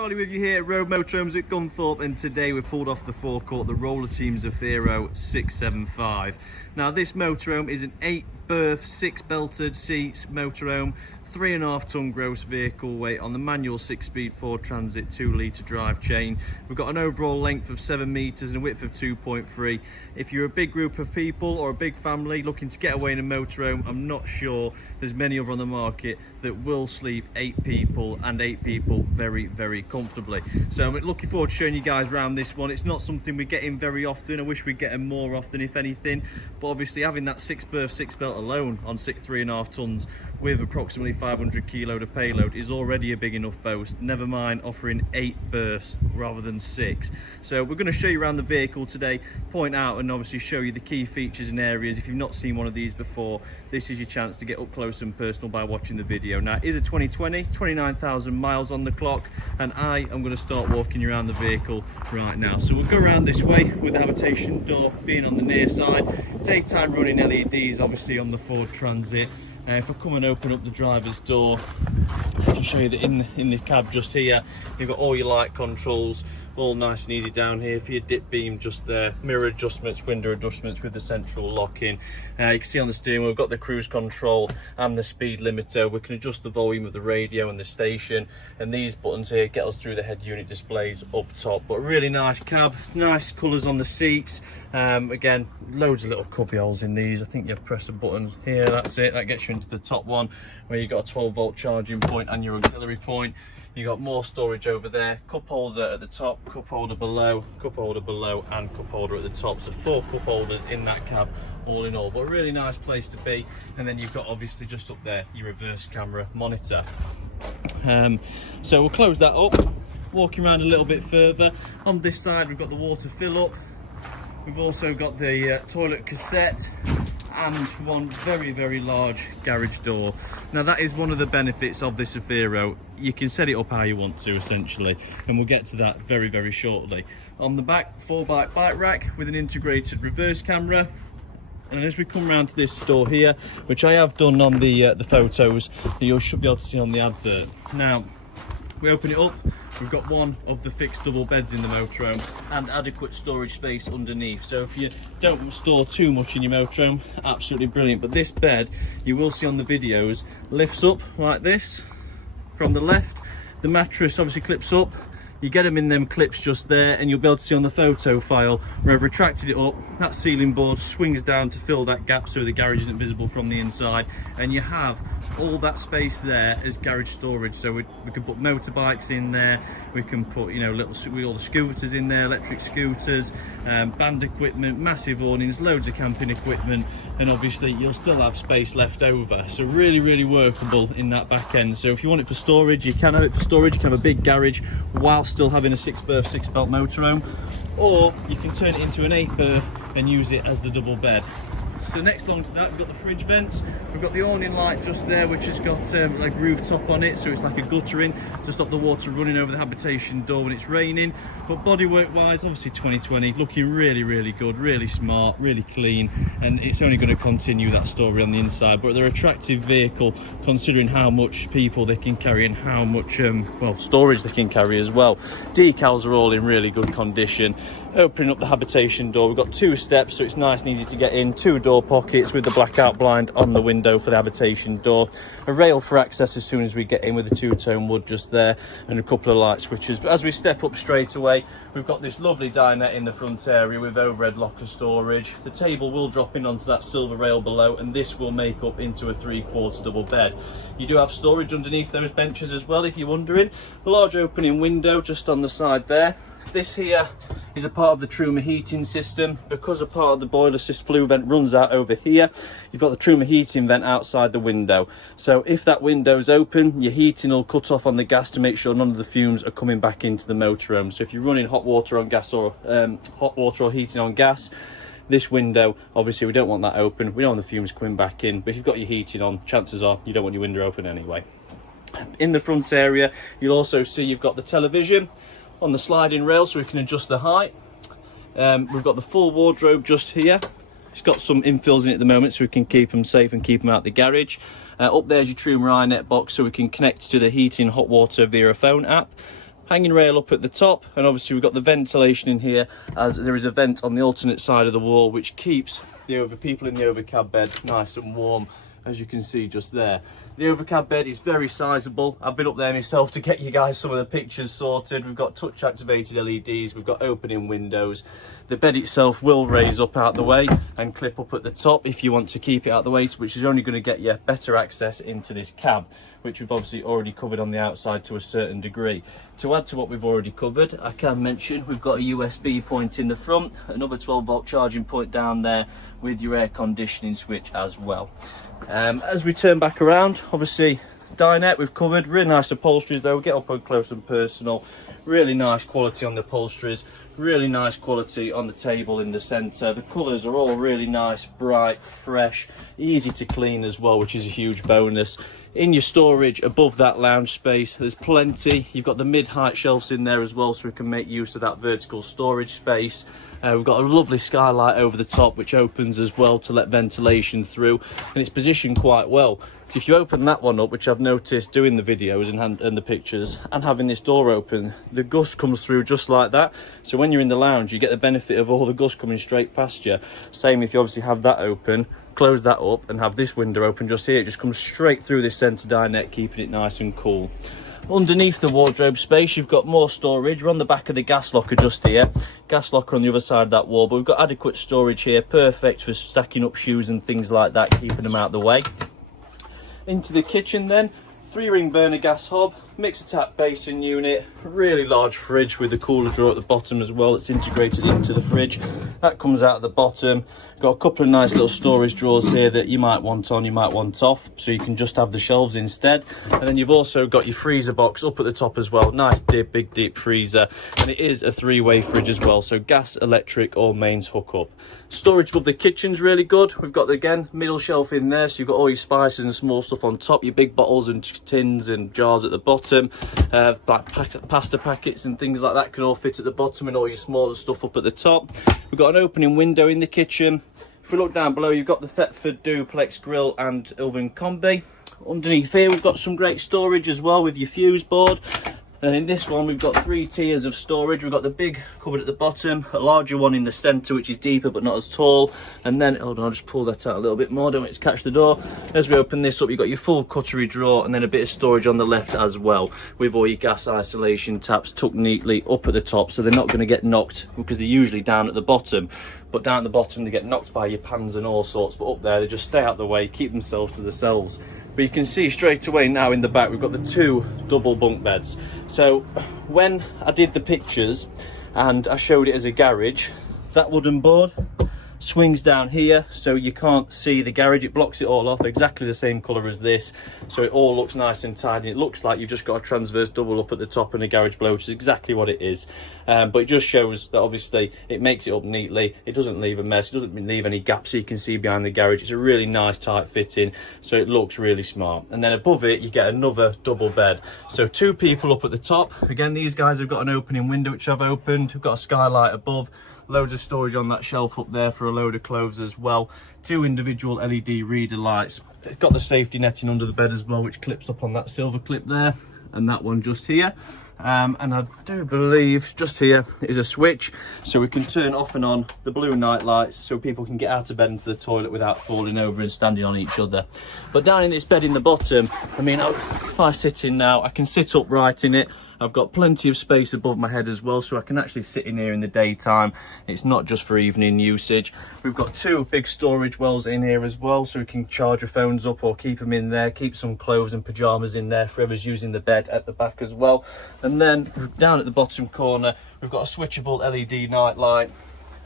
Charlie with you here at Rove Motorhomes at Gunthorpe, and today we've pulled off the forecourt the Roller Team Zefiro 675. Now this motorhome is an 8-berth, 6 belted seats motorhome, 3.5 ton gross vehicle weight on the manual 6-speed Ford Transit 2-litre drive chain. We've got an overall length of 7 metres and a width of 2.3. If you're a big group of people or a big family looking to get away in a motorhome, I'm not sure there's many other on the market that will sleep 8 people and 8 people very, very comfortably. So I'm looking forward to showing you guys around this one. It's not something we get in very often. I wish we'd get in more often, if anything, but obviously having that 6-berth, 6-belt alone on 3.5 tons with approximately 500 kilo of payload is already a big enough boast, never mind offering 8 berths rather than 6. So we're going to show you around the vehicle today, point out and obviously show you the key features and areas. If you've not seen one of these before, this is your chance to get up close and personal by watching the video. Now it is a 2020, 29,000 miles on the clock, and I am going to start walking you around the vehicle right now. So we'll go around this way with the habitation door being on the near side, daytime running LEDs obviously on the Ford Transit. If I come and open up the driver's door, I can show you that in the cab just here, you've got all your light controls, all nice and easy down here for your dip beam just there, mirror adjustments, window adjustments with the central lock-in. You can see on the steering wheel we've got the cruise control and the speed limiter. We can adjust the volume of the radio and the station, and these buttons here get us through the head unit displays up top. But a really nice cab, nice colours on the seats. Again, loads of little cubby holes in these. I think you press a button here, that's it, that gets you into the top one where you've got a 12-volt charging point and your auxiliary point. You've got more storage over there, cup holder at the top, cup holder below, and cup holder at the top. So 4 cup holders in that cab all in all, but a really nice place to be. And then you've got obviously just up there your reverse camera monitor. So we'll close that up, walking around a little bit further. On this side we've got the water fill up. We've also got the toilet cassette and one very, very large garage door. Now that is one of the benefits of this Zefiro. You can set it up how you want to essentially, and we'll get to that very, very shortly. On the back, 4x bike rack with an integrated reverse camera. And as we come around to this door here, which I have done on the photos that you should be able to see on the advert. Now, we open it up. We've got one of the fixed double beds in the motorhome and adequate storage space underneath. So if you don't store too much in your motorhome, absolutely brilliant. But this bed, you will see on the videos, lifts up like this from the left. The mattress obviously clips up. You get them in them clips just there, and you'll be able to see on the photo file where I've retracted it up, that ceiling board swings down to fill that gap so the garage isn't visible from the inside, and you have all that space there as garage storage. So we can put motorbikes in there, we can put, you know, all the scooters in there, electric scooters, band equipment, massive awnings, loads of camping equipment, and obviously you'll still have space left over. So really, really workable in that back end. So if you want it for storage, you can have it for storage. You can have a big garage whilst still having a 6-berth, 6-belt motorhome, or you can turn it into an 8-berth and use it as the double bed. So next along to that, we've got the fridge vents. We've got the awning light just there, which has got like rooftop on it, so it's like a guttering to stop the water running over the habitation door when it's raining. But bodywork wise, obviously 2020, looking really, really good, really smart, really clean, and it's only going to continue that story on the inside. But they're an attractive vehicle considering how much people they can carry and how much well, storage they can carry as well. Decals are all in really good condition. Opening up the habitation door, we've got 2 steps, so it's nice and easy to get in. 2 door pockets with the blackout blind on the window for the habitation door. A rail for access as soon as we get in with the 2-tone wood just there, and a couple of light switches. But as we step up straight away, we've got this lovely dinette in the front area with overhead locker storage. The table will drop in onto that silver rail below, and this will make up into a 3/4 double bed. You do have storage underneath those benches as well, if you're wondering. A large opening window just on the side there. This here is a part of the Truma heating system. Because a part of the boiler system flue vent runs out over here, you've got the Truma heating vent outside the window. So if that window's open, your heating will cut off on the gas to make sure none of the fumes are coming back into the motorhome. So if you're running hot water on gas or hot water or heating on gas, this window, obviously we don't want that open. We don't want the fumes coming back in, but if you've got your heating on, chances are you don't want your window open anyway. In the front area, you'll also see you've got the television on the sliding rail so we can adjust the height. We've got the full wardrobe just here. It's got some infills in it at the moment so we can keep them safe and keep them out the garage. Up there's your Truma iNet box so we can connect to the heating hot water via a phone app. hanging rail up at the top, and obviously we've got the ventilation in here, as there is a vent on the alternate side of the wall which keeps the people in the overcab bed nice and warm, as you can see just there. The overcab bed is very sizable. I've been up there myself to get you guys some of the pictures sorted. We've got touch activated LEDs, we've got opening windows. The bed itself will raise up out the way and clip up at the top if you want to keep it out the way, which is only going to get you better access into this cab, which we've obviously already covered on the outside to a certain degree. To add to what we've already covered, I can mention we've got a USB point in the front, another 12-volt charging point down there with your air conditioning switch as well. As we turn back around, obviously dinette we've covered. Really nice upholsteries though, get up close and personal. Really nice quality on the upholsteries, really nice quality on the table in the centre. The colours are all really nice, bright, fresh, easy to clean as well, which is a huge bonus. In your storage above that lounge space, there's plenty. You've got the mid-height shelves in there as well, so we can make use of that vertical storage space. We've got a lovely skylight over the top which opens as well to let ventilation through, and it's positioned quite well. So if you open that one up, which I've noticed doing the videos and the pictures, and having this door open, the gust comes through just like that. So when you're in the lounge, you get the benefit of all the gust coming straight past you. Same if you obviously have that open, close that up and have this window open just here, it just comes straight through this centre dinette, keeping it nice and cool. Underneath the wardrobe space, you've got more storage. We're on the back of the gas locker just here. Gas locker on the other side of that wall, but we've got adequate storage here, perfect for stacking up shoes and things like that, keeping them out of the way. Into the kitchen then, 3-ring burner gas hob, mixer tap basin unit, really large fridge with a cooler drawer at the bottom as well that's integrated into the fridge. That comes out at the bottom. Got a couple of nice little storage drawers here that you might want on, you might want off, so you can just have the shelves instead. And then you've also got your freezer box up at the top as well. Nice big deep freezer, and it is a 3-way fridge as well, so gas, electric or mains hook up. Storage above the kitchen's really good. We've got, again, middle shelf in there, so you've got all your spices and small stuff on top, your big bottles and tins and jars at the bottom, like pasta packets and things like that can all fit at the bottom, and all your smaller stuff up at the top. We've got an opening window in the kitchen. If we look down below, you've got the Thetford duplex grill and oven combi. Underneath here, we've got some great storage as well with your fuse board. And in this one, we've got 3 tiers of storage. We've got the big cupboard at the bottom, a larger one in the centre, which is deeper but not as tall. And then, hold on, I'll just pull that out a little bit more, don't want it to catch the door. As we open this up, you've got your full cutlery drawer, and then a bit of storage on the left as well, with all your gas isolation taps tucked neatly up at the top, so they're not going to get knocked, because they're usually down at the bottom. But down at the bottom, they get knocked by your pans and all sorts, but up there, they just stay out of the way, keep themselves to themselves. But you can see straight away now in the back, we've got the 2 double bunk beds. So when I did the pictures and I showed it as a garage, that wooden board swings down here, so you can't see the garage. It blocks it all off, exactly the same colour as this, so it all looks nice and tidy. It looks like you've just got a transverse double up at the top and a garage below, which is exactly what it is. But it just shows that obviously it makes it up neatly, it doesn't leave a mess, it doesn't leave any gaps so you can see behind the garage. It's a really nice tight fitting, so it looks really smart. And then above it you get another double bed, so 2 people up at the top. Again, these guys have got an opening window which I've opened. We've got a skylight above, loads of storage on that shelf up there for a load of clothes as well. 2 individual LED reader lights. It's got the safety netting under the bed as well, which clips up on that silver clip there, and that one just here. And I do believe just here is a switch, so we can turn off and on the blue night lights, so people can get out of bed into the toilet without falling over and standing on each other. But down in this bed in the bottom, I mean, if I sit in now, I can sit upright in it. I've got plenty of space above my head as well, so I can actually sit in here in the daytime. It's not just for evening usage. We've got 2 big storage wells in here as well, so we can charge your phones up or keep them in there, keep some clothes and pyjamas in there for whoever's using the bed at the back as well. And then down at the bottom corner, we've got a switchable LED night light.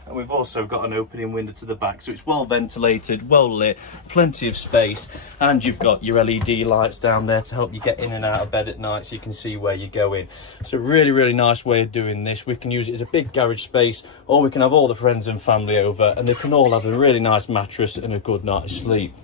And we've also got an opening window to the back, so it's well ventilated, well lit, plenty of space, and you've got your LED lights down there to help you get in and out of bed at night so you can see where you're going. So really nice way of doing this. We can use it as a big garage space, or we can have all the friends and family over and they can all have a really nice mattress and a good night's sleep.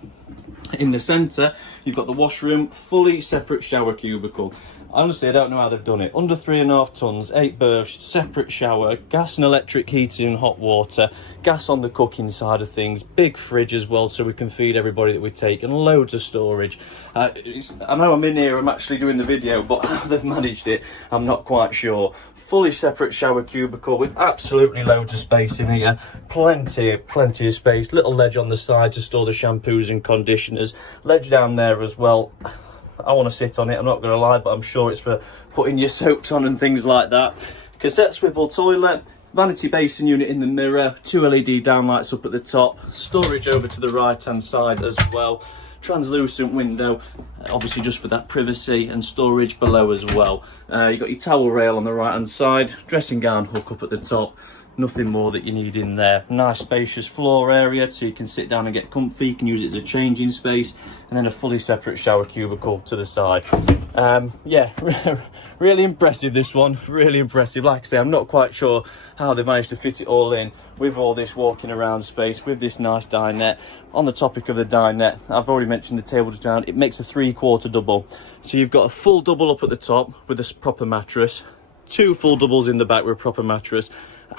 In the centre, you've got the washroom, fully separate shower cubicle. Honestly, I don't know how they've done it. Under 3.5 tons, 8 berths, separate shower, gas and electric heating and hot water, gas on the cooking side of things, big fridge as well so we can feed everybody that we take, and loads of storage. I know I'm in here, I'm actually doing the video, but how they've managed it, I'm not quite sure. Fully separate shower cubicle with absolutely loads of space in here. Plenty of space. Little ledge on the side to store the shampoos and conditioners. Ledge down there as well. I want to sit on it, I'm not going to lie, but I'm sure it's for putting your soaps on and things like that. Cassette swivel toilet, vanity basin unit in the mirror, 2 LED downlights up at the top, storage over to the right hand side as well, translucent window, obviously just for that privacy, and storage below as well. You've got your towel rail on the right hand side, dressing gown hook up at the top. Nothing more that you need in there. Nice spacious floor area so you can sit down and get comfy. You can use it as a changing space, and then a fully separate shower cubicle to the side. Yeah, really impressive, this one, really impressive. Like I say, I'm not quite sure how they managed to fit it all in with all this walking around space, with this nice dinette. On the topic of the dinette, I've already mentioned the table just down. It makes a 3/4 double, so you've got a full double up at the top with a proper mattress, 2 full doubles in the back with a proper mattress,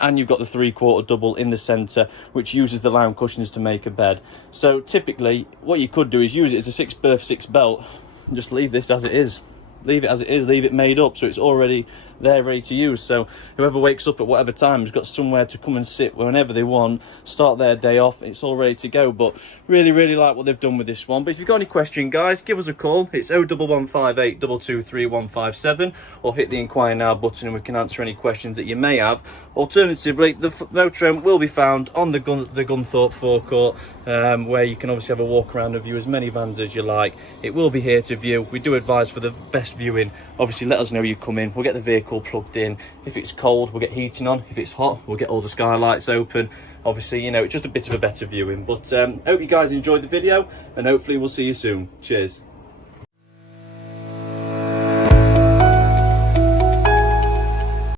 and you've got the 3/4 double in the centre, which uses the lounge cushions to make a bed. So typically what you could do is use it as a 6 berth 6 belt and just leave this as it is. Leave it as it is, leave it made up so it's already there ready to use. So whoever wakes up at whatever time has got somewhere to come and sit whenever they want, start their day off, it's all ready to go. But really like what they've done with this one. But if you've got any question, guys, give us a call. It's 01158 223 157, or hit the inquire now button and we can answer any questions that you may have. Alternatively, the motorhome will be found on the Gunthorpe forecourt, where you can obviously have a walk around and view as many vans as you like. It will be here to view. We do advise for the best viewing. Obviously, let us know you come in. We'll get the vehicle plugged in. If it's cold, we'll get heating on. If it's hot, we'll get all the skylights open. Obviously, you know, it's just a bit of a better viewing. But hope you guys enjoyed the video, and hopefully we'll see you soon. Cheers.